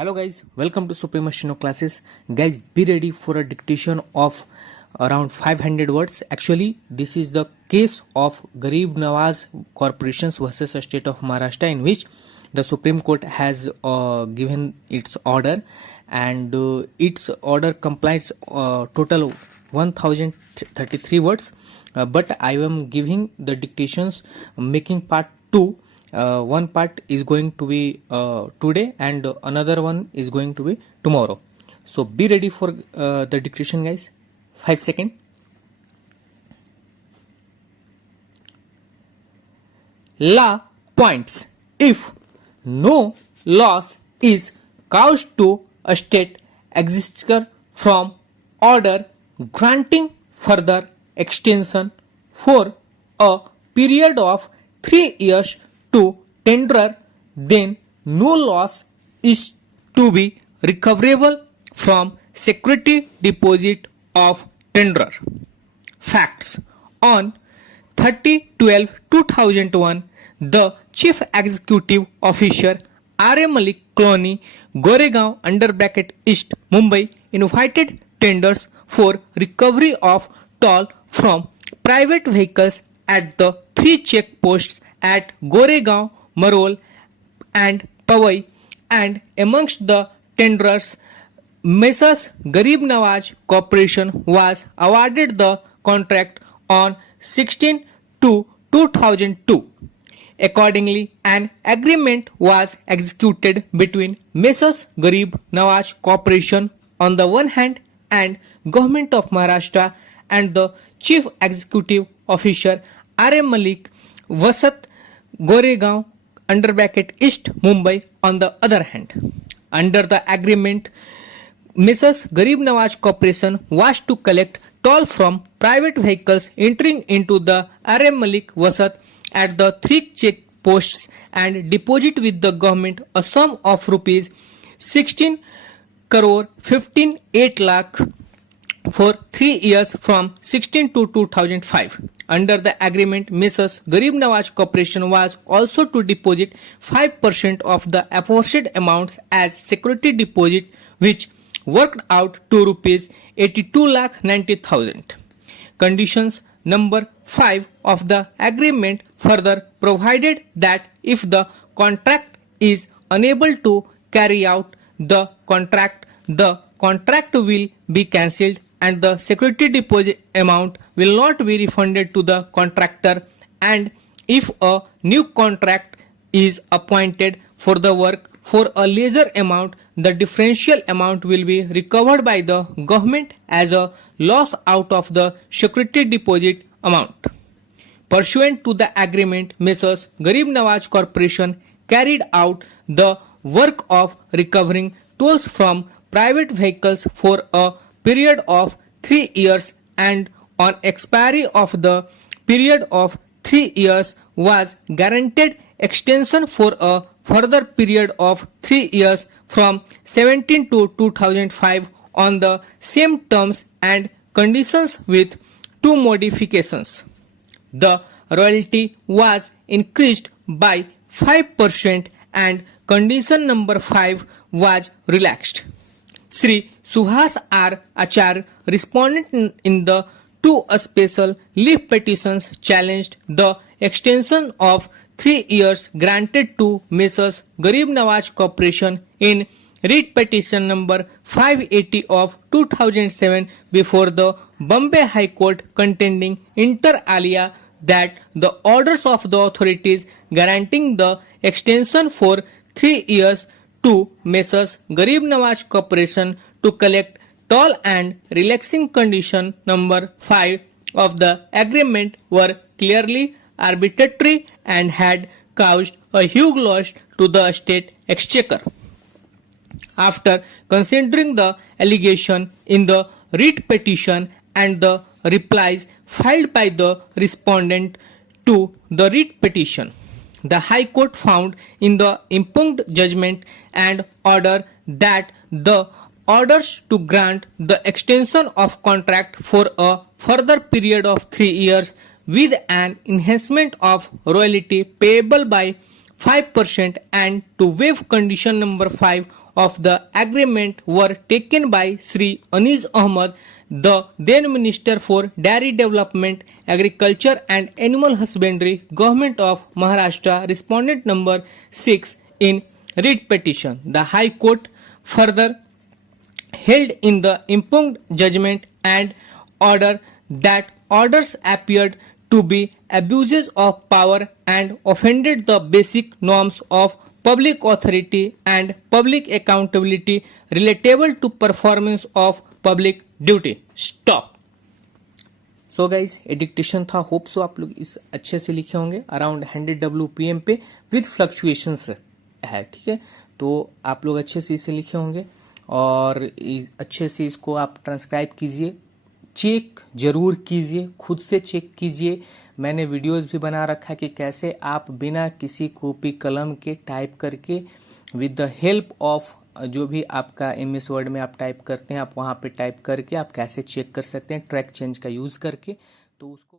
Hello guys, welcome to Supremacino classes. Guys, be ready for a dictation of around 500 words. Actually, this is the case of Garib Nawaz Corporations versus the state of Maharashtra, in which the Supreme Court has given its order, and its order complies total 1033 words. But I am giving the dictations, making part 2. One part is going to be today and another one is going to be tomorrow. So be ready for the dictation, guys. 5 seconds. Law points: if no loss is caused to a state exchequer from order granting further extension for a period of 3 years to tenderer, then no loss is to be recoverable from security deposit of tenderer. Facts: on 30/12/2001, the Chief Executive Officer R.A. Malik Colony, Goregaon East, Mumbai, invited tenders for recovery of toll from private vehicles at the 3 checkposts at Goregaon, Marol and Powai, and amongst the tenderers, Messrs. Garib Nawaz Corporation was awarded the contract on 16/2/2002. Accordingly, an agreement was executed between Messrs. Garib Nawaz Corporation on the one hand and Government of Maharashtra and the Chief Executive Officer R.A. Malik Vasat Goregaon East, Mumbai on the other hand. Under the agreement, Messrs. Garib Nawaz Corporation was to collect toll from private vehicles entering into the R.A. Malik Vasat at the 3 checkposts and deposit with the government a sum of rupees 16,15,8 lakh for 3 years from 16/2/2005. Under the agreement, Messrs. Garib Nawaz Corporation was also to deposit 5% of the aforesaid amounts as security deposit, which worked out to rupees 82,90,000. Conditions number 5 of the agreement further provided that if the contract is unable to carry out the contract will be cancelled and the security deposit amount will not be refunded to the contractor, and if a new contract is appointed for the work for a lesser amount, the differential amount will be recovered by the government as a loss out of the security deposit amount. Pursuant to the agreement, Messrs. Garib Nawaz Corporation carried out the work of recovering tolls from private vehicles for a period of 3 years, and on expiry of the period of 3 years was guaranteed extension for a further period of 3 years from 17/2/2005 on the same terms and conditions with 2 modifications. The royalty was increased by 5% and condition number 5 was relaxed. Sri Suhas R. Achar, respondent in the 2 special leave petitions, challenged the extension of 3 years granted to Messrs. Garib Nawaz Corporation in writ petition number 580 of 2007 before the Bombay High Court, contending inter alia that the orders of the authorities granting the extension for 3 years to Messrs. Garib Nawaz Corporation to collect toll and relaxing condition number 5 of the agreement were clearly arbitrary and had caused a huge loss to the state exchequer. After considering the allegation in the writ petition and the replies filed by the respondent to the writ petition, the High Court found in the impugned judgment and order that the orders to grant the extension of contract for a further period of 3 years with an enhancement of royalty payable by 5% and to waive condition number 5 of the agreement were taken by Sri Anis Ahmad, the then Minister for Dairy Development, Agriculture and Animal Husbandry, Government of Maharashtra, respondent number 6 in writ petition. The High Court further held in the impugned judgment and order that orders appeared to be abuses of power and offended the basic norms of public authority and public accountability relatable to performance of public duty. Stop. So guys ये dictation था, hope so आप लोग इस अच्छे से लिखे होंगे। Around 100 WPM पे विद फ्लक्चुएशंस है, ठीक है। तो आप लोग अच्छे से इसे लिखे होंगे और अच्छे से इसको आप ट्रांसक्राइब कीजिए, चेक जरूर कीजिए, खुद से चेक कीजिए। मैंने वीडियोस भी बना रखा है कि कैसे आप बिना किसी कॉपी कलम के टाइप करके विद द हेल्प ऑफ जो भी आपका MS वर्ड में आप टाइप करते हैं, आप वहाँ पे टाइप करके आप कैसे चेक कर सकते हैं ट्रैक चेंज का यूज करके। तो उसको